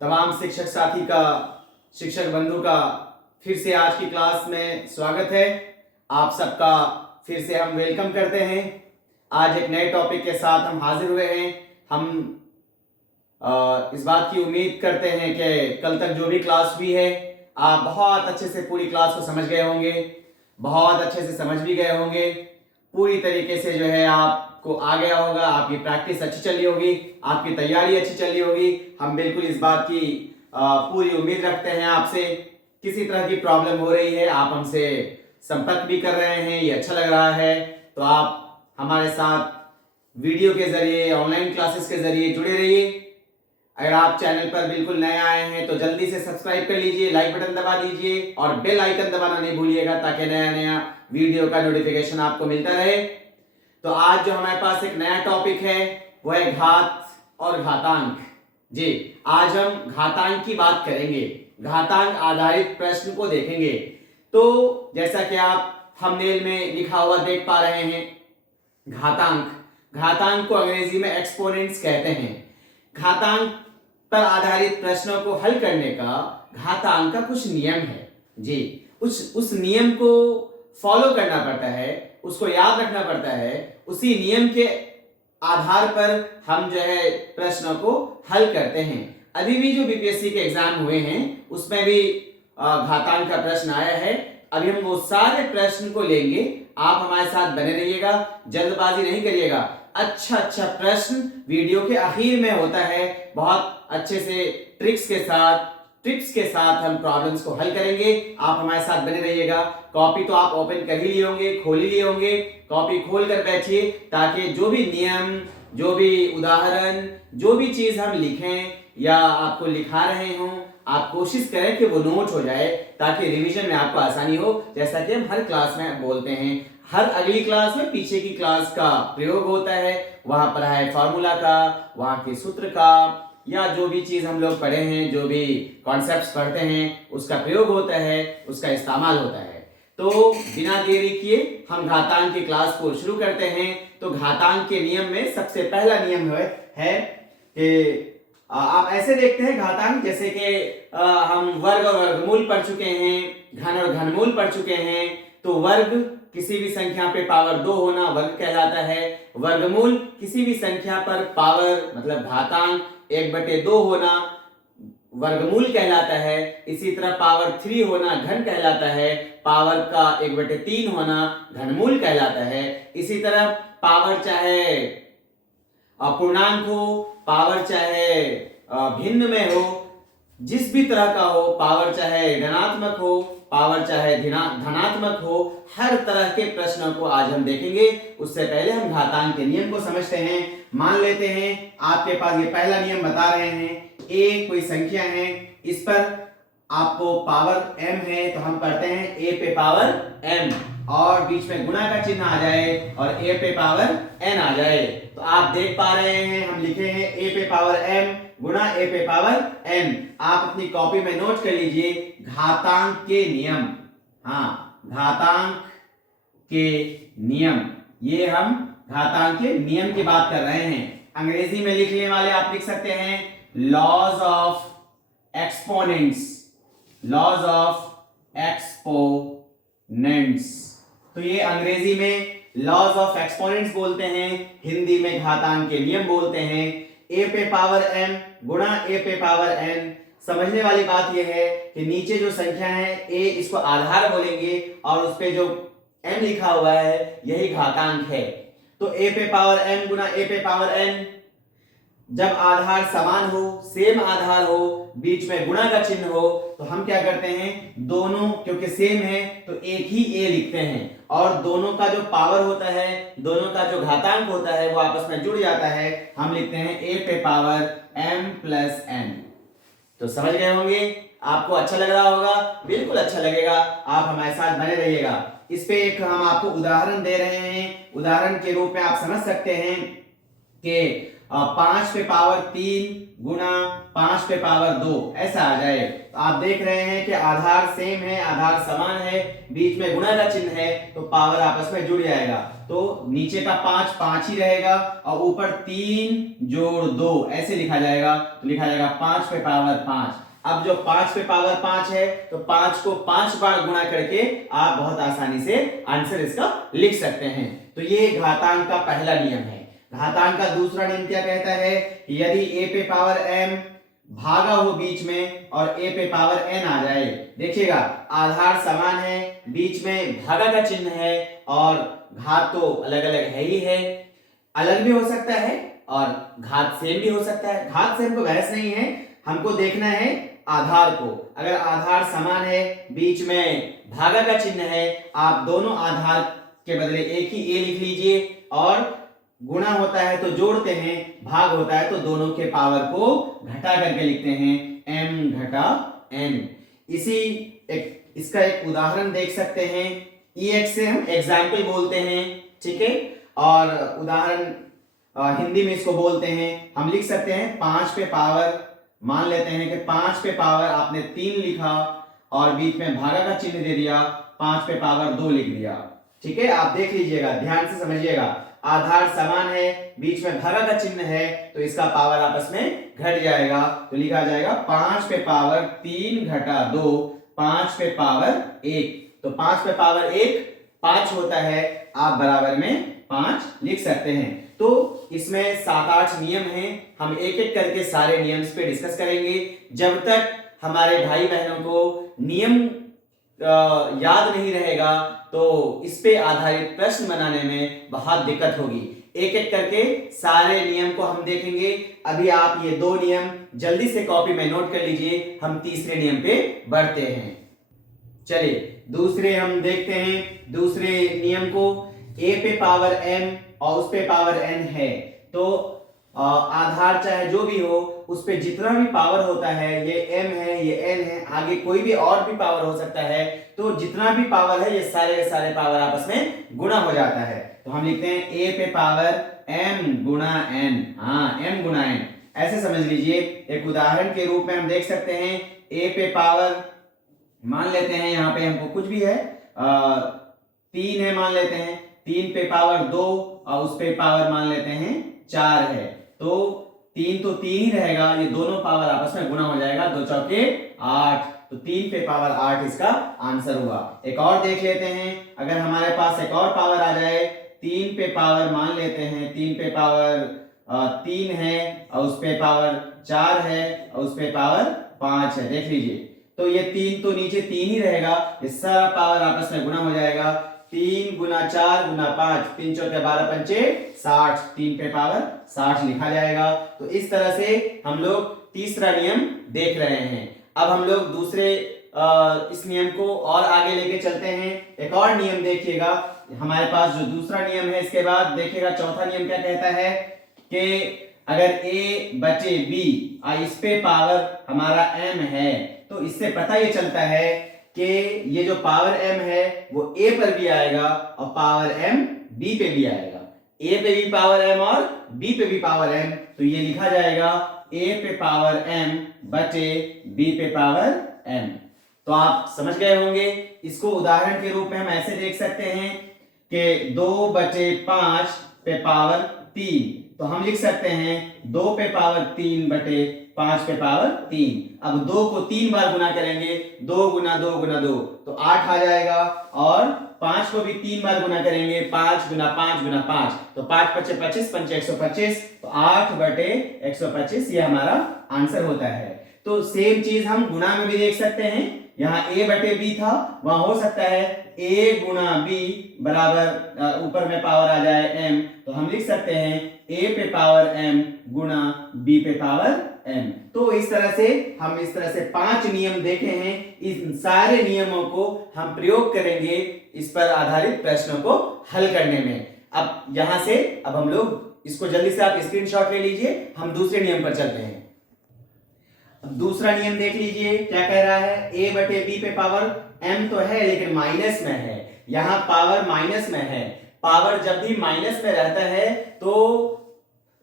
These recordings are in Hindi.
तमाम शिक्षक साथी का, शिक्षक बंधु का फिर से आज की क्लास में स्वागत है। आप सबका फिर से हम वेलकम करते हैं। आज एक नए टॉपिक के साथ हम हाजिर हुए हैं। हम इस बात की उम्मीद करते हैं कि कल तक जो भी क्लास हुई है आप बहुत अच्छे से पूरी क्लास को समझ गए होंगे, बहुत अच्छे से समझ भी गए होंगे, पूरी तरीके से जो है आपको आ गया होगा, आपकी प्रैक्टिस अच्छी चली होगी, आपकी तैयारी अच्छी चली होगी। हम बिल्कुल इस बात की पूरी उम्मीद रखते हैं आपसे। किसी तरह की प्रॉब्लम हो रही है, आप हमसे संपर्क भी कर रहे हैं, ये अच्छा लग रहा है, तो आप हमारे साथ वीडियो के जरिए, ऑनलाइन क्लासेस के जरिए जुड़े रहिए। अगर आप चैनल पर बिल्कुल नए आए हैं तो जल्दी से सब्सक्राइब कर लीजिए, लाइक बटन दबा दीजिए और बेल आइकन दबाना नहीं भूलिएगा ताकि नया नया वीडियो का नोटिफिकेशन आपको मिलता रहे। तो आज जो हमारे पास एक नया टॉपिक है वो है घात और घातांक। जी, आज हम घातांक की बात करेंगे, घातांक आधारित प्रश्न को देखेंगे। तो जैसा कि आप थंबनेल में लिखा हुआ देख पा रहे हैं, घातांक, घातांक को अंग्रेजी में एक्सपोनेंट्स कहते हैं। घातांक पर आधारित प्रश्नों को हल करने का घातांक का कुछ नियम है। जी, उस नियम को फॉलो करना पड़ता है, उसको याद रखना पड़ता है। उसी नियम के आधार पर हम जो है प्रश्नों को हल करते हैं। अभी भी जो बीपीएससी के एग्जाम हुए हैं उसमें भी घातांक का प्रश्न आया है। अभी हम वो सारे प्रश्न को लेंगे, आप हमारे साथ बने रहिएगा, जल्दबाजी नहीं करिएगा। अच्छा प्रश्न वीडियो के आखिर में होता है, बहुत अच्छे से टिप्स के साथ हम प्रॉब्लम्स को हल करेंगे। आप हमारे साथ बने रहिएगा। कॉपी तो आप ओपन कर ही लिए होंगे, खोल ही लिए होंगे, कॉपी खोल कर बैठिए ताकि जो भी नियम, जो भी उदाहरण, जो भी चीज हम लिखें या आपको लिखा रहे हों, आप कोशिश करें कि वो नोट हो जाए ताकि रिवीजन में आपको आसानी हो। जैसा कि हम हर क्लास में बोलते हैं, हर अगली क्लास में पीछे की क्लास का प्रयोग होता है, वहां पर है फॉर्मूला का, वहां के सूत्र का, या जो भी चीज हम लोग पढ़े हैं, जो भी कॉन्सेप्ट्स पढ़ते हैं उसका प्रयोग होता है, उसका इस्तेमाल होता है। तो बिना देरी किए हम घातांक की क्लास को शुरू करते हैं। तो घातांक के नियम में सबसे पहला नियम है कि आप ऐसे देखते हैं घातांक, जैसे कि हम वर्ग और वर्गमूल पढ़ चुके हैं, घन और घनमूल पढ़ चुके हैं। तो वर्ग किसी भी संख्या पे पावर 2 होना वर्ग कहलाता है। वर्गमूल किसी भी संख्या पर पावर मतलब घातांक 1/2 होना वर्गमूल कहलाता है। इसी तरह पावर 3 होना घन कहलाता है। पावर का 1/3 होना घनमूल कहलाता है। इसी तरह पावर चाहे अपूर्णांक हो, पावर चाहे भिन्न में हो, जिस भी तरह का हो, पावर चाहे ऋणात्मक हो, पावर चाहे धनात्मक हो, हर तरह के प्रश्नों को आज हम देखेंगे। उससे पहले हम घातांक के नियम को समझते हैं। मान लेते हैं आपके पास ये पहला नियम बता रहे हैं, a कोई संख्या है, इस पर आपको पावर m है, तो हम पढ़ते हैं a पे पावर m और बीच में गुणा का चिन्ह आ जाए और a पे पावर n आ जाए। तो आप देख पा रहे हैं हम लिखे हैं a पे पावर m गुणा a पे पावर n। आप अपनी कॉपी में नोट कर लीजिए घातांक के नियम। हाँ, घातांक के नियम, ये हम घातांक के नियम की बात कर रहे हैं। अंग्रेजी में लिखने वाले आप लिख सकते हैं laws of exponents, laws of exponents. तो ये अंग्रेजी में लॉज ऑफ एक्सपोनेंट्स बोलते हैं, हिंदी में घातांक के नियम बोलते हैं। a पे पावर m गुणा a पे पावर n। समझने वाली बात यह है कि नीचे जो संख्या है a, इसको आधार बोलेंगे और उस पे जो m लिखा हुआ है यही घातांक है। तो a पे पावर m गुणा a पे पावर n, जब आधार समान हो, सेम आधार हो, बीच में गुणा का चिन्ह हो, तो हम क्या करते हैं, दोनों क्योंकि सेम है तो एक ही a लिखते हैं और दोनों का जो पावर होता है, दोनों का जो घातांक होता है वो आपस में जुड़ जाता है। हम लिखते हैं a पे पावर m प्लस n। तो समझ गए होंगे, आपको अच्छा लग रहा होगा, बिल्कुल अच्छा लगेगा, आप हमारे साथ बने रहिएगा। इस पे एक हम आपको उदाहरण दे रहे हैं। उदाहरण के रूप में आप समझ सकते हैं कि 5 पे पावर 3 गुना 5 पे पावर 2 ऐसा आ जाए। तो आप देख रहे हैं कि आधार सेम है, आधार समान है, बीच में गुणा का चिन्ह है, तो पावर आपस में जुड़ जाएगा। तो नीचे का 5 5 ही रहेगा और ऊपर 3 जोड़ 2 ऐसे लिखा जाएगा। तो लिखा जाएगा 5 पे पावर 5। अब जो 5 पे पावर 5 है तो 5 को 5 बार गुणा करके आप बहुत आसानी से आंसर इसका लिख सकते हैं। तो ये घातांक का पहला नियम है। घातांक का दूसरा नियम क्या कहता है? यदि a पे पावर m भागा हो बीच में और a पे पावर n आ जाए, देखिएगा आधार समान है, बीच में भागा का चिन्ह है और घात तो अलग अलग है ही है, अलग भी हो सकता है और घात सेम भी हो सकता है। घात सेम को बहस नहीं है, हमको देखना है आधार को। अगर आधार समान है, बीच में भागा का चिन्ह है, आप दोनों आधार के बदले एक ही a लिख लीजिए और गुणा होता है तो जोड़ते हैं, भाग होता है तो दोनों के पावर को घटा करके लिखते हैं m घटा n। इसका एक उदाहरण देख सकते हैं, ex से हम एग्जाम्पल बोलते हैं, ठीक है, और उदाहरण हिंदी में इसको बोलते हैं, हम लिख सकते हैं 5 पे पावर, मान लेते हैं कि 5 पे पावर आपने 3 लिखा और बीच में भागा का चिन्ह दे दिया, 5 पे पावर 2 लिख दिया, ठीक है। आप देख लीजिएगा, ध्यान से समझिएगा, आधार समान है, बीच में भागा का चिन्ह है, तो इसका पावर आपस में घट जाएगा। तो लिखा जाएगा 5 पे पावर 3 घटा 2, 5 पे पावर 1। तो 5 पे पावर 1 5 होता है, आप बराबर में 5 लिख सकते हैं। तो इसमें 7-8 नियम हैं, हम एक एक करके सारे नियम पे डिस्कस करेंगे। जब तक हमारे भाई बहनों को नियम याद नहीं रहेगा तो इस पे आधारित प्रश्न बनाने में बहुत दिक्कत होगी। एक एक करके सारे नियम को हम देखेंगे। अभी आप ये 2 नियम जल्दी से कॉपी में नोट कर लीजिए, हम तीसरे नियम पे बढ़ते हैं। चलिए दूसरे हम देखते हैं दूसरे नियम को। a पे पावर m और उस पे पावर n है, तो आधार चाहे जो भी हो, उस पे जितना भी पावर होता है, ये m है, ये n है, आगे कोई भी और भी पावर हो सकता है, तो जितना भी पावर है ये सारे पावर आपस में गुणा हो जाता है। तो हम लिखते हैं a पे पावर m गुणा n, हाँ m गुणा n, ऐसे समझ लीजिए। एक उदाहरण के रूप में हम देख सकते हैं a पे पावर, मान लेते हैं यहाँ पे हमको कुछ भी है 3 है, मान लेते हैं 3 पे पावर 2 और उस पे पावर मान लेते हैं 4 है, तो 3 तो 3 ही रहेगा, ये दोनों पावर आपस में गुणा हो जाएगा, 2 चौके 8, तो 3 पे पावर 8 इसका आंसर हुआ। एक और देख लेते हैं, अगर हमारे पास एक और पावर आ जाए, 3 पे पावर मान लेते हैं 3 पे पावर 3 है और उस पे पावर 4 है और उस पे पावर 5 है, देख लीजिए, तो ये 3 तो नीचे 3 ही रहेगा, ये सारा पावर आपस में गुणा हो जाएगा, 3 गुना 4 गुना 5, 3 चौके 12 पंचे 60, 3 पे पावर 60 लिखा जाएगा। तो इस तरह से हम लोग तीसरा नियम देख रहे हैं। अब हम लोग दूसरे इस नियम को और आगे लेके चलते हैं। एक और नियम देखिएगा, हमारे पास जो दूसरा नियम है, इसके बाद देखिएगा चौथा नियम क्या कहता है कि अगर a बचे b और इस पे पावर हमारा m है, तो इससे पता ये चलता है कि ये जो पावर m है वो a पर भी आएगा और पावर m b पे भी आएगा, a पे भी पावर m और b पे भी पावर m, तो ये लिखा जाएगा a पे पावर m बटे b पे पावर m। तो आप समझ गए होंगे। इसको उदाहरण के रूप में हम ऐसे देख सकते हैं कि 2/5 पे पावर 3, तो हम लिख सकते हैं 2 पे पावर 3 बटे 5 पे पावर 3। अब 2 को 3 बार गुना करेंगे, 2 गुना 2 गुना 2 तो 8 आ जाएगा, और 5 को भी 3 बार गुना करेंगे, 5 गुना 5 गुना 5, तो 5 पचे 25 पंचे 125, तो 8 बटे 125 ये हमारा आंसर होता है। तो सेम चीज हम गुणा में भी देख सकते हैं, यहाँ a बटे b था, वहां हो सकता है a गुना b बराबर ऊपर में पावर आ जाए m, तो हम लिख सकते हैं a पे पावर m गुना b पे पावर m। तो इस तरह से 5 नियम देखे हैं। इन सारे नियमों को हम प्रयोग करेंगे इस पर आधारित प्रश्नों को हल करने में। अब यहां से अब हम लोग इसको जल्दी से आप स्क्रीनशॉट ले लीजिए, हम दूसरे नियम पर चलते हैं। दूसरा नियम देख लीजिए क्या कह रहा है, a बटे b पे पावर m तो है लेकिन माइनस में है, यहाँ पावर माइनस में है। पावर जब भी माइनस में रहता है तो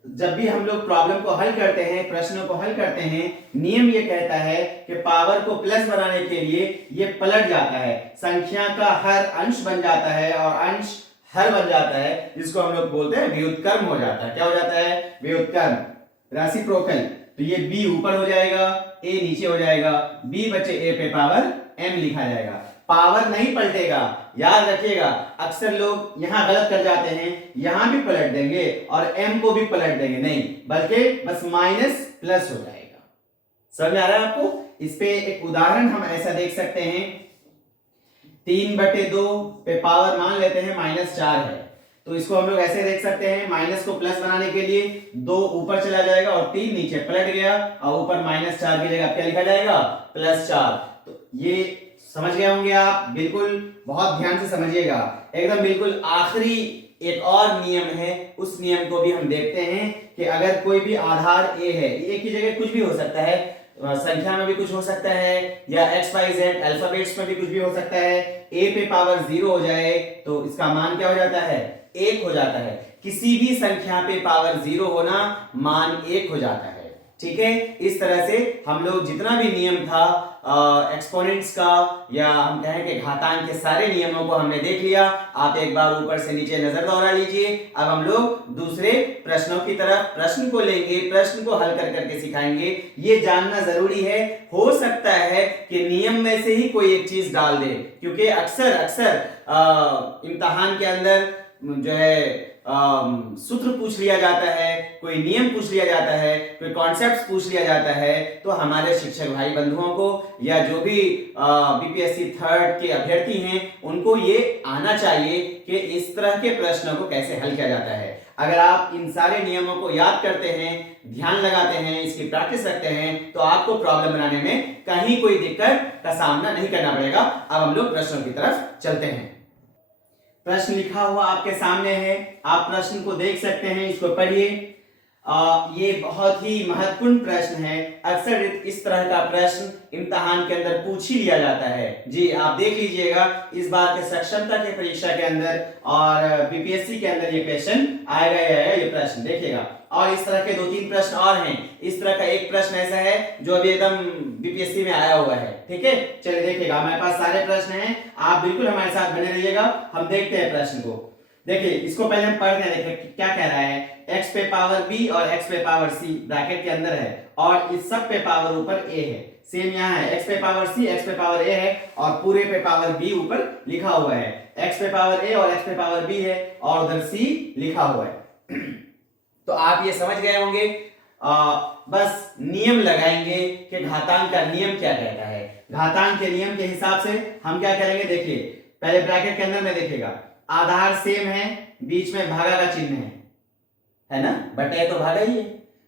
जब भी हम लोग प्रॉब्लम को हल करते हैं, प्रश्नों को हल करते हैं, नियम ये कहता है कि पावर को प्लस बनाने के लिए ये पलट जाता है, संख्या का हर अंश बन जाता है और अंश हर बन जाता है, जिसको हम लोग बोलते हैं व्युत्क्रम हो जाता है। क्या हो जाता है? व्युत्क्रम, रेसिप्रोकल। तो ये b ऊपर हो जाएगा, a नीचे हो जाएगा, b बचे a पे पावर m लिखा जाएगा। पावर नहीं पलटेगा, याद रखिएगा। अक्सर लोग यहां गलत कर जाते हैं, यहां भी पलट देंगे और m को भी पलट देंगे, नहीं, बल्कि बस माइनस प्लस हो जाएगा। समझ में आ रहा है आपको? इस पे एक उदाहरण हम ऐसा देख सकते हैं, 3/2 पे पावर मान लेते हैं -4 है, तो इसको हम लोग ऐसे देख सकते हैं, माइनस को प्लस बनाने के लिए 2 ऊपर चला जाएगा और 3 नीचे पलट गया और ऊपर -4 की जगह क्या लिखा जाएगा? +4। तो ये समझ गए होंगे आप, बिल्कुल बहुत ध्यान से समझिएगा। एकदम बिल्कुल आखिरी एक और नियम है, उस नियम को भी हम देखते हैं कि अगर कोई भी आधार a है, a की जगह कुछ भी हो सकता है, संख्या में भी कुछ हो सकता है, या XYZ अल्फाबेट्स में भी कुछ भी हो सकता है, a पे पावर 0 हो जाए तो इसका मान क्या हो जाता है? 1 हो जाता है। किसी भी संख्या पे पावर 0 होना मान 1 हो जाता है। ठीक है, इस तरह से हम लोग जितना भी नियम था एक्सपोनेंट्स का, या हम कहें कि घातांक के सारे नियमों को हमने देख लिया। आप एक बार ऊपर से नीचे नजर दौड़ा लीजिए। अब हम लोग दूसरे प्रश्नों की तरफ प्रश्न को लेंगे, प्रश्न को हल कर करके सिखाएंगे। ये जानना जरूरी है, हो सकता है कि नियम में से ही कोई एक चीज डाल दे, क्योंकि अक्सर इम्तिहान के अंदर जो है सूत्र पूछ लिया जाता है, कोई नियम पूछ लिया जाता है, कोई कॉन्सेप्ट पूछ लिया जाता है। तो हमारे शिक्षक भाई बंधुओं को या जो भी बीपीएससी 3rd के अभ्यर्थी हैं उनको ये आना चाहिए कि इस तरह के प्रश्नों को कैसे हल किया जाता है। अगर आप इन सारे नियमों को याद करते हैं, ध्यान लगाते हैं, इसकी प्रैक्टिस रखते हैं, तो आपको प्रॉब्लम बनाने में कहीं कोई दिक्कत का सामना नहीं करना पड़ेगा। अब हम लोग प्रश्नों की तरफ चलते हैं। प्रश्न लिखा हुआ आपके सामने है, आप प्रश्न को देख सकते हैं, इसको पढ़िए। ये बहुत ही महत्वपूर्ण प्रश्न है। अक्सर इस तरह का प्रश्न इम्तिहान के अंदर पूछ ही लिया जाता है। जी आप देख लीजिएगा, इस बार के सक्षमता के परीक्षा के अंदर और बीपीएससी के अंदर ये क्वेश्चन आएगा ही आएगा, ये प्रश्न देखिएगा। और इस तरह के 2-3 प्रश्न और हैं। इस तरह का एक प्रश्न ऐसा है जो अभी एकदम बीपीएससी में आया हुआ है। ठीक है, चलिए देखिएगा, हमारे पास सारे प्रश्न हैं, आप बिल्कुल हमारे साथ बने रहिएगा। हम देखते हैं प्रश्न को। देखिए, इसको पहले हम पढ़ के देखें क्या कह रहा है। x पे पावर b और x पे पावर c ब्रैकेट के अंदर है, और इस सब पे पावर ऊपर a है। सेम यहाँ है, x पे पावर c, x पे पावर a है, और पूरे पे पावर b ऊपर लिखा हुआ है। x पे पावर a और x पे पावर b है, और उधर c लिखा हुआ है। तो आप ये समझ गए होंगे। बस नियम लगाएंगे कि घातांक का नियम क्या कहता है। घातांक के नियम के हिसाब से हम क्या करेंगे, देखिए पहले ब्रैकेट के अंदर में देखिएगा, आधार सेम है, बीच में भागा का चिन्ह है ना, बटे तो भागा ही है।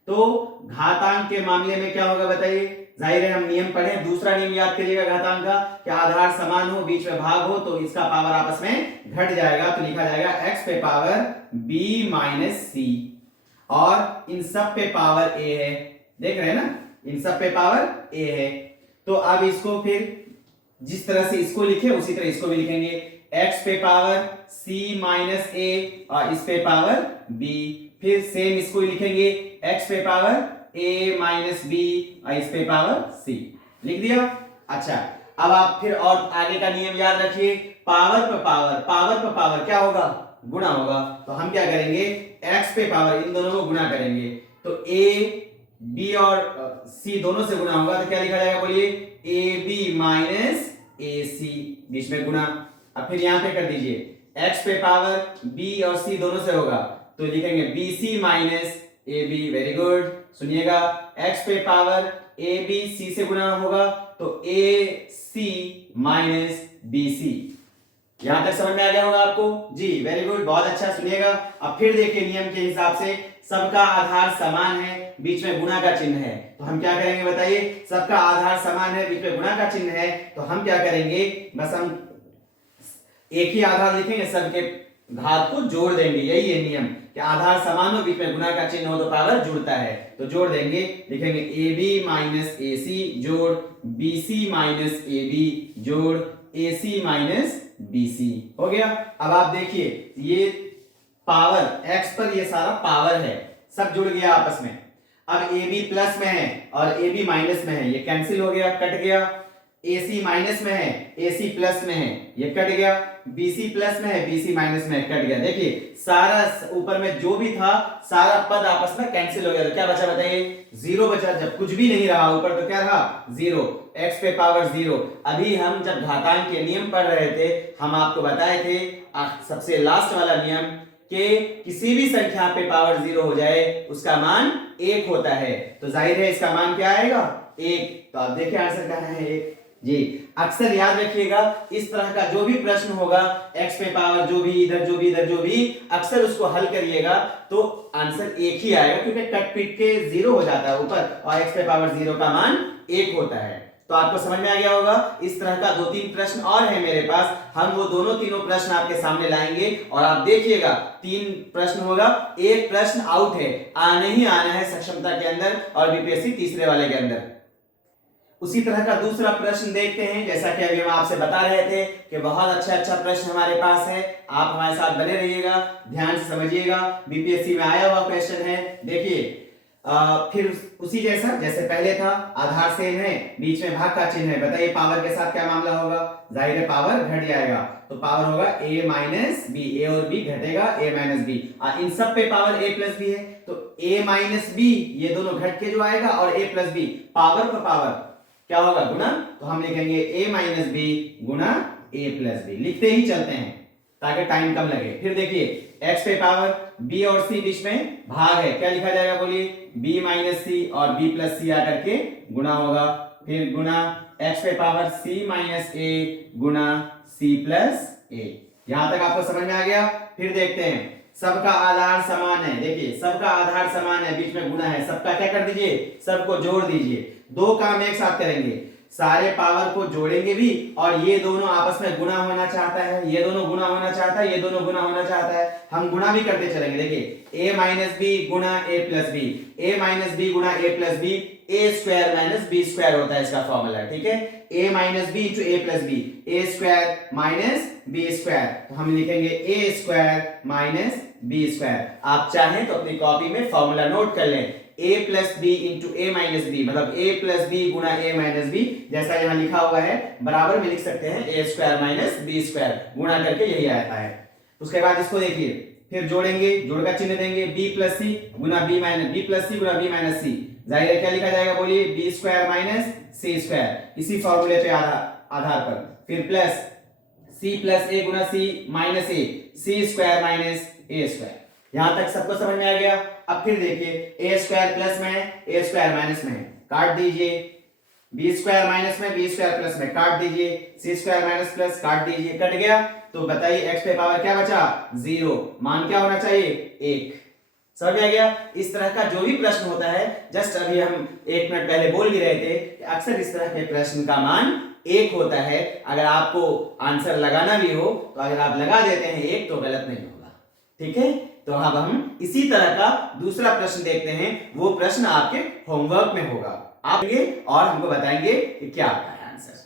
तो घातांक के मामले में क्या होगा बताइए? जाहिर है हम नियम पढ़े, दूसरा नियम याद करिएगा घातांक का, कि आधार समान हो, बीच में भाग हो, तो इसका पावर आपस में घट जाएगा, तो लिखा जाएगा x पे पावर b माइनस c, और इन सब पे पावर a है। देख रहे हैं ना, इन सब पे पावर a है। तो अब इसको फिर जिस तरह से इसको लिखे उसी तरह इसको भी लिखेंगे, x पे पावर c माइनस a और इस पे पावर b। फिर सेम इसको लिखेंगे, x पे पावर a माइनस b और इस पे पावर c। लिख दिया? अच्छा, अब आप फिर और आगे का नियम याद रखिए, पावर पर पावर, पावर पर पावर क्या होगा? गुणा होगा। तो हम क्या करेंगे, x पे पावर इन दोनों को गुणा करेंगे, तो a b और c दोनों से गुणा होगा, तो क्या लिखा जाएगा बोलिए? ab माइनस ac, बीच में गुणा। अब फिर यहां पे कर दीजिए, x पे पावर b और c दोनों से होगा, तो लिखेंगे bc minus ab। Very good, सुनिएगा, x पे पावर ab c से गुणा होगा, तो ac माइनस bc। यहां तक समझ में आ गया होगा आपको? जी वेरी गुड, बहुत अच्छा। सुनिएगा, अब फिर देखिए नियम के हिसाब से सबका आधार समान है, बीच में गुणा का चिन्ह है, तो हम क्या करेंगे बताइए? सबका आधार समान है, बीच में गुणा का चिन्ह है, तो हम क्या करेंगे, बस हम एक ही आधार लिखेंगे, सबके घात को जोड़ देंगे। यही है नियम कि आधार समान हो, बीच में गुणा का चिन्ह हो, तो पावर जुड़ता है, तो जोड़ देंगे। लिखेंगे ab माइनस ac जोड़ bc माइनस ab जोड़ ac माइनस bc। हो गया। अब आप देखिए, ये पावर x पर ये सारा पावर है, सब जुड़ गया आपस में। अब ए बी प्लस में है और ए बी माइनस में है, ये कैंसिल हो गया, कट गया। ए सी माइनस में है, ए सी प्लस में है, ये कट गया। बी सी प्लस में है, बी सी माइनस में है, कट गया। देखिए सारा ऊपर में जो भी था सारा पद आपस में कैंसिल हो गया, तो क्या बचा बताइए? जीरो बचा। जब कुछ भी नहीं रहा ऊपर तो क्या रहा? जीरो। एक्स पे पावर जीरो। अभी हम जब घातांक के नियम पढ़ रहे थे हम आपको बताए थे सबसे लास्ट वाला नियम कि किसी भी संख्या पे पावर जीरो हो जाए उसका मान एक होता है, तो जाहिर है इसका मान क्या आएगा? एक। तो आप देखिए आंसर क्या है? एक जी। अक्सर याद रखिएगा इस तरह का जो भी प्रश्न होगा एक्स पे पावर जो भी इधर जो भी इधर जो भी, अक्सर उसको हल करिएगा तो आंसर एक ही आएगा, क्योंकि कट पीट के जीरो हो जाता है ऊपर और एक्स पे पावर जीरो का मान एक होता है। तो आपको समझ में आ गया होगा। इस तरह का 2-3 प्रश्न और है मेरे पास, हम वो दोनों तीनों प्रश्न आपके सामने लाएंगे और आप देखिएगा 3 प्रश्न होगा, एक प्रश्न आउट है, आने ही आना है सक्षमता के अंदर और बीपीएससी तीसरे वाले के अंदर। उसी तरह का दूसरा प्रश्न देखते हैं। जैसा कि अभी हम आपसे बता रहे थे कि बहुत अच्छा प्रश्न हमारे पास है, आप हमारे साथ बने रहिएगा, ध्यान से समझिएगा। बीपीएससी में आया हुआ क्वेश्चन है। देखिए फिर उसी जैसा जैसे पहले था, आधार सेम है, बीच में भाग का चिन्ह है। बताइए पावर के साथ क्या मामला होगा? जाहिर है पावर घट जाएगा, तो पावर होगा a माइनस बी। ए और बी घटेगा, a माइनस बी। इन सब पे पावर a प्लस बी है, तो a माइनस बी ये दोनों घट के जो आएगा और a प्लस बी, पावर पर पावर क्या होगा? गुना। तो हम लिखेंगे a माइनस बी गुना a प्लस बी। लिखते ही चलते हैं ताकि टाइम कम लगे। फिर देखिए x पे पावर b और c बीच में भाग है, क्या लिखा जाएगा बोलिए? b माइनस सी और b प्लस सी आकर के गुना होगा। फिर गुना x पे power c minus a Guna c plus a। यहां तक आपको समझ में आ गया? फिर देखते हैं सबका आधार समान है। देखिए सबका आधार समान है, बीच में गुना है, सबका क्या कर दीजिए? सबको जोड़ दीजिए। दो काम एक साथ करेंगे, सारे पावर को जोड़ेंगे भी और ये दोनों आपस में गुना होना चाहता है, ये दोनों गुना होना चाहता है, ये दोनों गुना होना चाहता है, हम गुना भी करते चलेंगे। देखिए a माइनस बी गुना a plus B, a minus B गुना a plus B, a square minus B square होता है इसका फॉर्मूला, ठीक है? a minus B into a plus B, a square minus B square, तो हम लिखेंगे a square minus B square. आप चाहें तो अपनी कॉपी में फॉर्मूला नोट कर लें, a plus B into a minus B, मतलब a प्लस बी गुना a माइनस बी, जैसा यहाँ लिखा हुआ है बराबर में लिख सकते हैं a square minus B square, गुणा करके यही आता है। उसके बाद इसको देखिए फिर जोड़ेंगे, जोड़ का चिन्ह देंगे, b प्लस सी गुना b माइनस बी प्लस सी गुना b माइनस सी, जाहिर है क्या लिखा जाएगा बोलिए? b स्क्वायर माइनस सी स्क्वायर, इसी फॉर्मूले पे आधार पर। फिर plus c plus a Guna c minus a, c square minus a square. यहां तक सबको समझ में आ गया? अब फिर देखिए a स्क्वायर प्लस में है, a स्क्वायर माइनस में है, काट दीजिए। b स्क्वायर माइनस में, b स्क्वायर प्लस में, काट दीजिए। c स्क्वायर माइनस प्लस, काट दीजिए, कट गया। तो बताइए x पे पावर क्या बचा? जीरो। मान क्या होना चाहिए? एक। समझ में आ गया? इस तरह का जो भी प्रश्न होता है, जस्ट अभी हम 1 मिनट पहले बोल भी रहे थे कि अक्सर इस तरह के प्रश्न का मान एक होता है। अगर आपको आंसर लगाना भी हो तो अगर आप लगा देते हैं एक तो गलत नहीं होगा, ठीक है? तो अब हम इसी तरह का दूसरा प्रश्न देखते हैं, वो प्रश्न आपके होमवर्क में होगा, आप और हमको बताएंगे कि क्या आता है आंसर।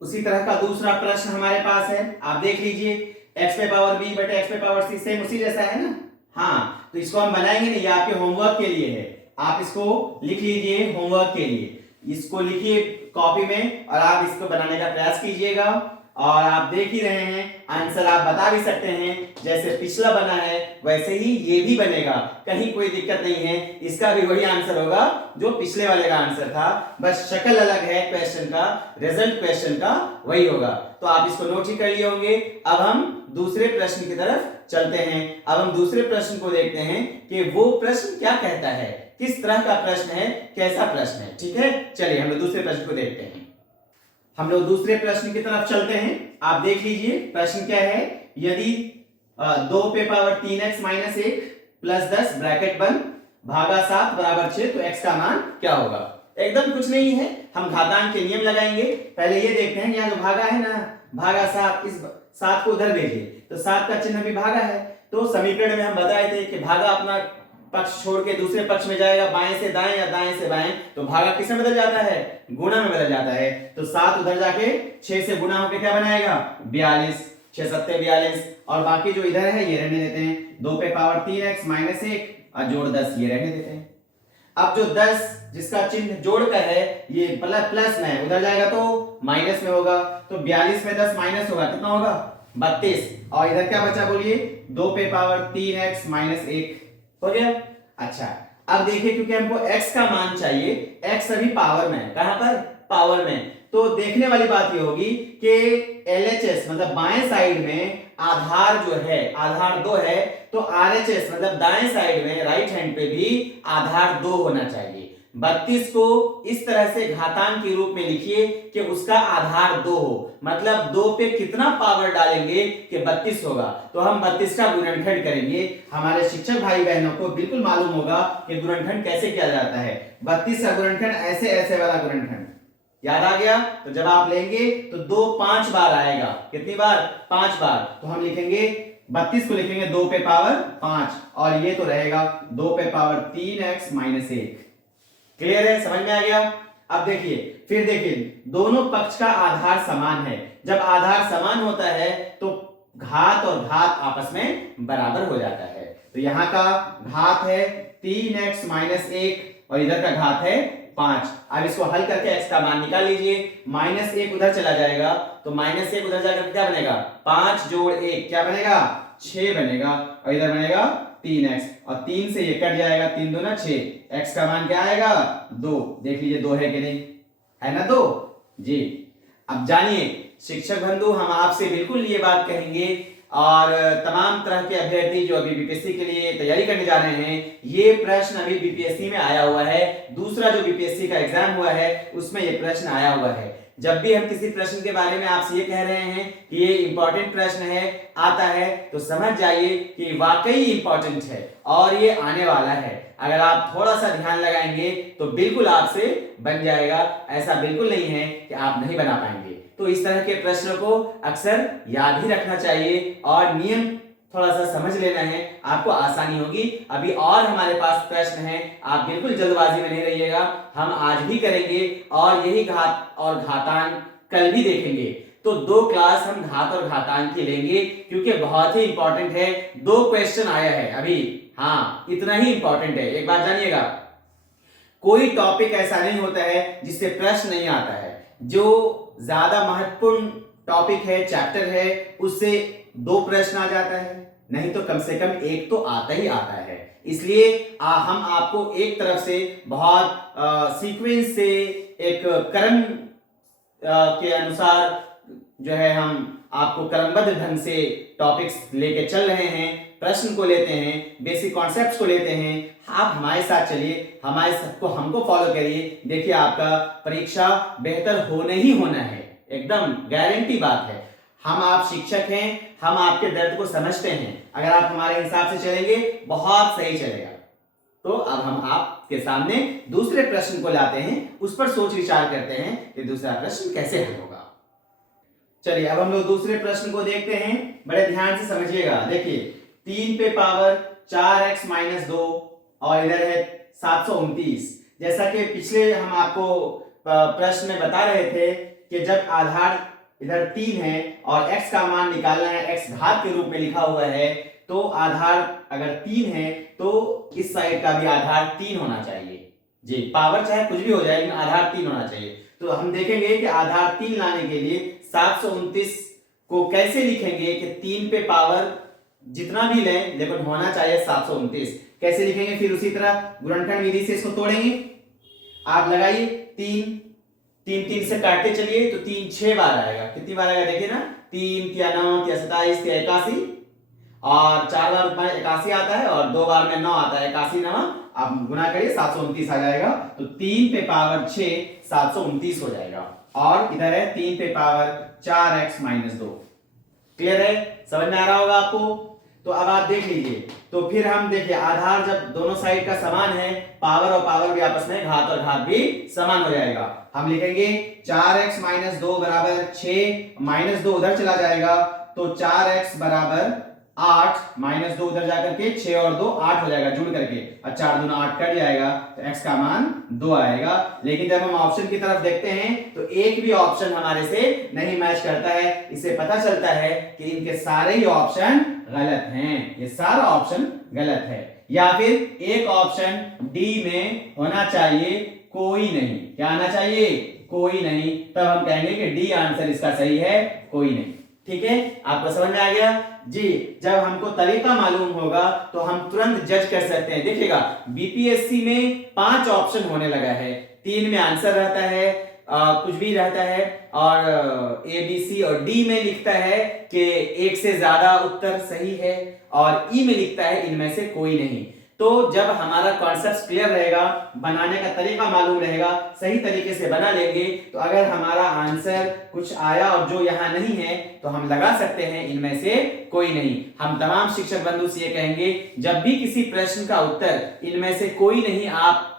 उसी तरह का दूसरा प्रश्न हमारे पास है, आप देख लीजिए, x पे पावर b बटे x पे पावर c, सेम उसी जैसा है ना? हाँ, तो इसको हम बनाएंगे नहीं, ये आपके होमवर्क के लिए है, आप इसको लिख लीजिए होमवर्क के लिए, इसको लिखिए कॉपी में और आप इसको बनाने का प्रयास कीजिएगा। और आप देख ही रहे हैं आंसर आप बता भी सकते हैं, जैसे पिछला बना है वैसे ही ये भी बनेगा, कहीं कोई दिक्कत नहीं है, इसका भी वही आंसर होगा जो पिछले वाले का आंसर था, बस शक्ल अलग है क्वेश्चन का, रिजल्ट क्वेश्चन का वही होगा। तो आप इसको नोट ही कर लिए होंगे। अब हम दूसरे प्रश्न की तरफ चलते हैं। अब हम दूसरे प्रश्न को देखते हैं कि वो प्रश्न क्या कहता है, किस तरह का प्रश्न है, कैसा प्रश्न है, ठीक है? चलिए हम लोग दूसरे प्रश्न को देखते हैं। हम लोग दूसरे प्रश्न की तरफ चलते हैं। आप देख लीजिए प्रश्न क्या है, यदि 2 पे power 3x minus 1 plus 10 bracket बंद भागा 7 बराबर 6, तो x का मान क्या होगा? एकदम कुछ नहीं है, हम घातांक के नियम लगाएंगे। पहले ये देखते हैं यहाँ जो भागा है ना, भागा 7, इस 7 को उधर भेजिए, तो 7 का चिन्ह भी भागा है। तो समीकरण में हम बताए थे कि भागा अपना पक्ष छोड़ के दूसरे पक्ष में जाएगा, बाएं से दाएं या दाएं से बाएं, तो भागा किस में बदल जाता है? गुणा में बदल जाता है। तो 7 उधर जाके 6 से गुणा होकर क्या बनाएगा? 42, 6 7 42, और बाकी जो इधर है ये रहने देते हैं। 2 पे पावर 3x माइनस 1 और जोड़ 10 ये रहने देते हैं। अब जो 10 जिसका चिन्ह जोड़ का है ये प्लस में है, उधर जाएगा तो माइनस में होगा, तो 42 में 10 माइनस होगा, कितना होगा 32, और इधर क्या बचा बोलिए 2 पे पावर 3x माइनस 1 हो गया। अच्छा अब देखिए क्योंकि हमको x का मान चाहिए, x अभी पावर में है, कहां पर पावर में, तो देखने वाली बात ये होगी कि LHS मतलब बाएं साइड में आधार जो है आधार 2 है, तो RHS मतलब दाएं साइड में राइट हैंड पे भी आधार 2 होना चाहिए। 32 को इस तरह से घातांक के रूप में लिखिए कि उसका आधार 2 हो, मतलब 2 पे कितना पावर डालेंगे कि 32 होगा, तो हम 32 का गुणनखंड करेंगे। हमारे शिक्षक भाई बहनों को बिल्कुल मालूम होगा कि गुणनखंड कैसे किया जाता है। 32 का गुणनखंड ऐसे ऐसे वाला गुणनखंड याद आ गया, तो जब आप लेंगे तो 2 5 बार आएगा, कितनी बार 5 बार, तो हम लिखेंगे 32 को लिखेंगे 2 पे पावर 5 और ये तो रहेगा 2 पे पावर 3x माइनस 1। क्लियर है, समझ में आ गया। अब देखिए फिर देखिए दोनों पक्ष का आधार समान है, जब आधार समान होता है तो घात और घात आपस में बराबर हो जाता है, तो यहां का घात है 3x माइनस 1 और इधर का घात है 5। अब इसको हल करके x का मान निकाल लीजिए, माइनस 1 उधर चला जाएगा तो माइनस 1 उधर जाकर क्या बनेगा 5 जोड़ 1 क्या बनेगा 6 बनेगा, और इधर बनेगा 3x और 3 से ये कट जाएगा, 3 दूना 6, x का मान क्या आएगा 2। देख लीजिए 2 है कि नहीं, है ना 2 जी। अब जानिए शिक्षक बंधु हम आपसे बिल्कुल ये बात कहेंगे और तमाम तरह के अभ्यर्थी जो अभी बीपीएससी के लिए तैयारी करने जा रहे हैं, ये प्रश्न अभी बीपीएससी में आया हुआ है, दूसरा जो बीपीएससी का एग्जाम हुआ है उसमें ये प्रश्न आया हुआ है। जब भी हम किसी प्रश्न के बारे में आपसे ये कह रहे हैं कि ये इंपॉर्टेंट प्रश्न है आता है, तो समझ जाइए कि वाकई इंपॉर्टेंट है और ये आने वाला है। अगर आप थोड़ा सा ध्यान लगाएंगे तो बिल्कुल आपसे बन जाएगा, ऐसा बिल्कुल नहीं है कि आप नहीं बना पाएंगे। तो इस तरह के प्रश्नों को अक्सर याद ही रखना चाहिए और नियम थोड़ा सा समझ लेना है, आपको आसानी होगी। अभी और हमारे पास प्रश्न हैं, आप बिल्कुल जल्दबाजी में नहीं रहिएगा, हम आज भी करेंगे और यही घात और घातांक कल भी देखेंगे। तो 2 क्लास हम घात और घातांक की लेंगे क्योंकि बहुत ही इंपॉर्टेंट है। 2 क्वेश्चन आया है अभी, हाँ इतना ही इंपॉर्टेंट है। एक बात जानिएगा, कोई टॉपिक ऐसा नहीं होता है जिससे प्रश्न नहीं आता है। जो ज्यादा महत्वपूर्ण टॉपिक है, चैप्टर है, उससे 2 प्रश्न आ जाता है, नहीं तो कम से कम 1 तो आता ही आता है। इसलिए हम आपको एक तरफ से बहुत सीक्वेंस से एक क्रम के अनुसार जो है हम आपको क्रमबद्ध ढंग से टॉपिक्स लेके चल रहे हैं, प्रश्न को लेते हैं, बेसिक कॉन्सेप्ट्स को लेते हैं। आप हमारे साथ चलिए, हमारे सबको हमको फॉलो करिए, देखिए आपका परीक्षा बेहतर होना ही होना है, एकदम गारंटी बात है। हम आप शिक्षक हैं, हम आपके दर्द को समझते हैं, अगर आप हमारे हिसाब से चलेंगे बहुत सही चलेगा। तो अब हम आपके सामने दूसरे प्रश्न को लाते हैं, उस पर सोच विचार करते हैं कि दूसरा प्रश्न कैसे हल होगा। चलिए अब हम लोग दूसरे प्रश्न को देखते हैं, बड़े ध्यान से समझिएगा। देखिए 3 पे पावर 4x माइनस 2 और इधर है 729। जैसा कि पिछले हम आपको प्रश्न में बता रहे थे कि जब आधार इधर 3 है और x का मान निकालना है, x घात के रूप में लिखा हुआ है, तो आधार अगर 3 है तो इस साइड का भी आधार 3 होना चाहिए जी। पावर चाहे कुछ भी हो जाए लेकिन आधार 3 होना चाहिए। तो हम देखेंगे कि आधार 3 लाने के लिए 729 को कैसे लिखेंगे कि 3 पे पावर जितना भी लें लेकिन होना चाहिए 729। कैसे लिखेंगे, फिर उसी तरह गुणनखंड विधि से इसको तोड़ेंगे। आप लगाइए 3 से काटते चलिए तो 3 6 बार आएगा, कितनी बार आएगा देखिए ना, 3 या 9 या 27 या 81 और 4 बार 81 आता है और 2 बार में 9 आता है, 81 9 आप गुना करिए 729 आ जाएगा। तो 3 पे पावर 6 729 हो जाएगा और इधर है 3 पे पावर 4x माइनस 2। क्लियर है, समझ में आ रहा होगा आपको। तो अब आप देख लीजिए, तो फिर हम देखिए आधार जब दोनों साइड का समान है, पावर और पावर भी आपस में, घात और घात भी समान हो जाएगा। हम लिखेंगे 4x माइनस 2 बराबर 6 माइनस 2 उधर चला जाएगा तो 4x बराबर 8 माइनस 2 उधर जाकर के 6 और 2 8 हो जाएगा जुड़ करके, और 4 दूना 8 कट जाएगा तो x का मान 2 आएगा। लेकिन जब हम ऑप्शन की तरफ देखते हैं तो एक भी ऑप्शन हमारे से नहीं मैच करता है। इससे पता चलता है कि इनके सारे ही ऑप्शन गलत हैं, ये सारा ऑप्शन गलत है। या फिर एक ऑप्शन डी में होना चाहिए कोई नहीं, क्या आना चाहिए, कोई नहीं, तब हम कहेंगे कि डी आंसर इसका सही है, कोई नहीं। ठीक है, आपको समझ में आ गया जी। जब हमको तरीका मालूम होगा तो हम तुरंत जज कर सकते हैं। देखिएगा बीपीएससी में 5 ऑप्शन होने लगा है, 3 में आंसर रहता है, कुछ भी रहता है, और ए बी सी और डी में लिखता है कि एक से ज्यादा उत्तर सही है, और ई में लिखता है इनमें से कोई नहीं। तो जब हमारा कॉन्सेप्ट क्लियर रहेगा, बनाने का तरीका मालूम रहेगा, सही तरीके से बना लेंगे, तो अगर हमारा आंसर कुछ आया और जो यहाँ नहीं है तो हम लगा सकते हैं इनमें से कोई नहीं। हम तमाम शिक्षक बंधु से ये कहेंगे, जब भी किसी प्रश्न का उत्तर इनमें से कोई नहीं आप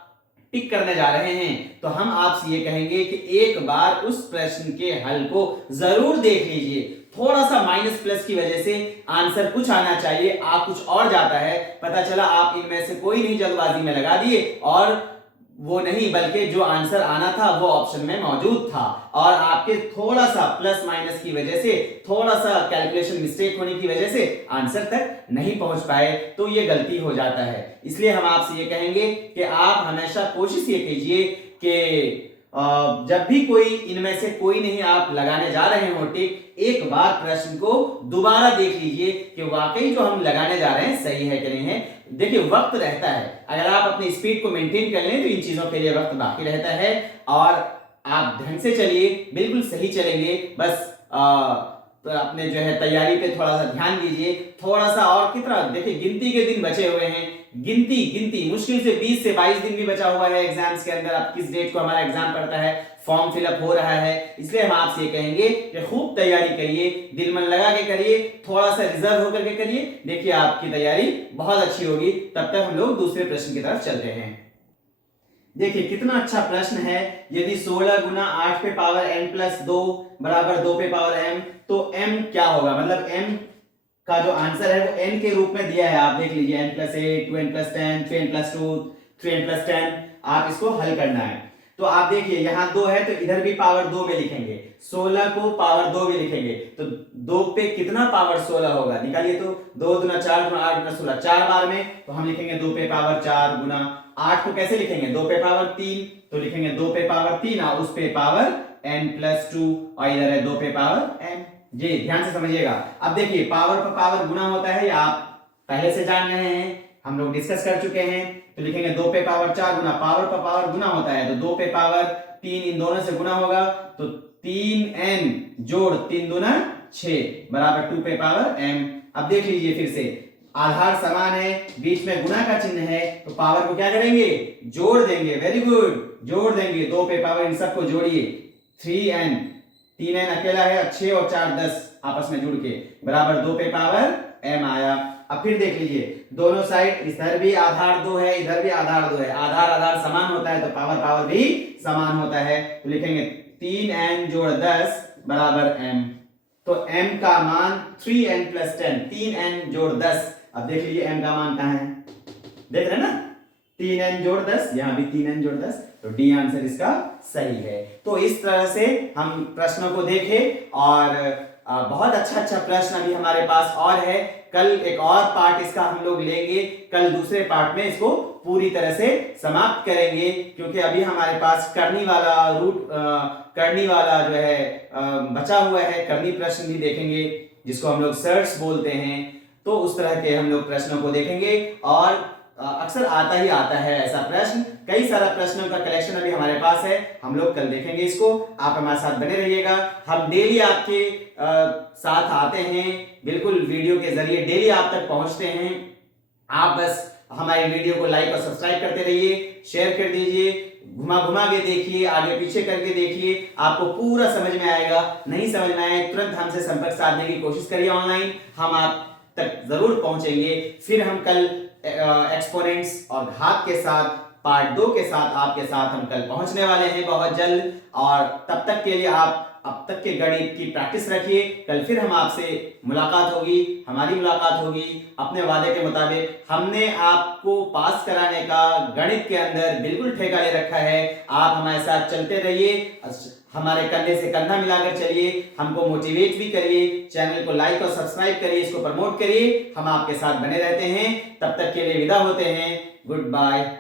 टिक करने जा रहे हैं तो हम आपसे ये कहेंगे कि एक बार उस प्रश्न के हल को जरूर देख लीजिए। थोड़ा सा माइनस प्लस की वजह से आंसर कुछ आना चाहिए, आप कुछ और जाता है, पता चला आप इनमें से कोई नहीं जल्दबाजी में लगा दिए, और वो नहीं बल्कि जो आंसर आना था वो ऑप्शन में मौजूद था, और आपके थोड़ा सा प्लस माइनस की वजह से, थोड़ा सा कैलकुलेशन मिस्टेक होने की वजह से आंसर तक नहीं पहुंच पाए, तो ये गलती हो जाता है। इसलिए हम आपसे ये कहेंगे कि आप हमेशा कोशिश ये कीजिए कि जब भी कोई इनमें से कोई नहीं आप लगाने जा रहे हो टिक, एक बार प्रश्न को दोबारा देख लीजिए कि वाकई जो हम लगाने जा रहे हैं सही है कि नहीं है। देखिए वक्त रहता है, अगर आप अपनी स्पीड को मेंटेन कर लें तो इन चीजों के लिए वक्त बाकी रहता है, और आप ढंग से चलिए, बिल्कुल सही चलेंगे। बस तो अपने जो है तैयारी पे थोड़ा सा ध्यान दीजिए, थोड़ा सा और कितना, देखिए गिनती के दिन बचे हुए हैं, गिनती मुश्किल से 20 से 22 दिन भी बचा हुआ है एग्जाम्स के अंदर। अब किस डेट को हमारा एग्जाम पड़ता है, फॉर्म फिलअप हो रहा है, इसलिए हम आपसे कहेंगे कि खूब तैयारी करिए, दिल मन लगा के करिए, थोड़ा सा रिजर्व होकर के करिए, देखिए आपकी तैयारी बहुत अच्छी होगी। तब तक हम लोग दूसरे प्रश्न की तरफ चलते हैं। देखिए कितना अच्छा प्रश्न है, यदि 16 गुना 8 पे पावर n प्लस 2 बराबर 2 पे पावर m, तो m क्या होगा, मतलब m का जो आंसर है वो n के रूप में दिया है, आप देख लीजिए n plus 8, 2n plus 10, 3n plus 2, 3n plus 10, आप इसको हल करना है। तो आप देखिए यहाँ 2 है तो इधर भी पावर 2 में लिखेंगे, 16 को पावर 2 में लिखेंगे, तो 2 पे कितना पावर 16 होगा, निकालिए। तो 2 दूना 4 गुना 8 गुना 16, 4 बार में, तो हम लिखेंगे 2 पे पावर 4 गुना 8 को कैसे लिखेंगे, 2 पे पावर 3, तो लिखेंगे 2 पे पावर 3 और उस पे पावर n प्लस 2, और इधर है 2 पे पावर m। जी ध्यान से समझिएगा। अब देखिए पावर पर पावर गुना होता है, या आप पहले से जान रहे हैं, हम लोग डिस्कस कर चुके हैं, तो लिखेंगे 2 पे पावर 4 गुना पावर पर पावर गुना होता है, तो 2 पे पावर 3 इन दोनों से गुना होगा, तो 3n जोड़ 3 दूना 6 बराबर 2 पे पावर m। अब देख लीजिए फिर से, आधार समान है, बीच में गुना का चिन्ह है, तो पावर को क्या करेंगे, जोड़ देंगे। वेरी गुड, जोड़ देंगे, 2 पे पावर इन सबको जोड़िए, 3n, 3n अकेला है, 6 और 4 10 आपस में जुड़ के बराबर 2 पे पावर m आया। अब फिर देख लीजिए दोनों साइड, इधर भी आधार 2 है, इधर भी आधार 2 है, आधार आधार समान होता है तो पावर पावर भी समान होता है, तो लिखेंगे 3n जोड़ 10 बराबर m। तो m का मान 3n प्लस 10, 3n जोड़ 10। अब देख लीजिए m का मान कहाँ है, देख रहे हैं ना, 3n जोड़ 10, यहाँ भी 3n जोड़ 10, तो डी आंसर इसका सही है। तो इस तरह से हम प्रश्नों को देखें, और बहुत अच्छा प्रश्न अभी हमारे पास और है। कल एक और पार्ट इसका हम लोग लेंगे, कल दूसरे पार्ट में इसको पूरी तरह से समाप्त करेंगे, क्योंकि अभी हमारे पास करनी वाला जो है बचा हुआ है, करनी प्रश्न भी देखेंगे जिसको हम लोग सर्च बोलते हैं। तो उस तरह के हम लोग प्रश्नों को देखेंगे, और अक्सर आता ही आता है ऐसा प्रश्न, कई सारा प्रश्नों का कलेक्शन अभी हमारे पास है, हम लोग कल देखेंगे इसको। आप हमारे साथ बने रहिएगा, हम डेली आपके साथ आते हैं, बिल्कुल वीडियो के जरिए डेली आप तक पहुंचते हैं। आप बस हमारे वीडियो को लाइक और सब्सक्राइब करते रहिए, शेयर कर दीजिए, घुमा घुमा के देखिए, आगे पीछे करके देखिए, आपको पूरा समझ में आएगा। नहीं समझ में आए तुरंत हमसे संपर्क साधने की कोशिश करिए ऑनलाइन, हम आप तक जरूर पहुंचेंगे। फिर हम कल एक्सपोनेंट्स और घात के साथ पार्ट 2 के साथ आपके साथ हम कल पहुंचने वाले हैं बहुत जल्द, और तब तक के लिए आप अब तक के गणित की प्रैक्टिस रखिए। कल फिर हम आपसे मुलाकात होगी, हमारी मुलाकात होगी अपने वादे के मुताबिक। हमने आपको पास कराने का गणित के अंदर बिल्कुल ठेका ले रखा है, आप हमारे साथ चलते रहिए। हमारे कंधे से कंधा मिलाकर चलिए, हमको मोटिवेट भी करिए, चैनल को लाइक और सब्सक्राइब करिए, इसको प्रमोट करिए। हम आपके साथ बने रहते हैं। तब तक के लिए विदा होते हैं। Good bye.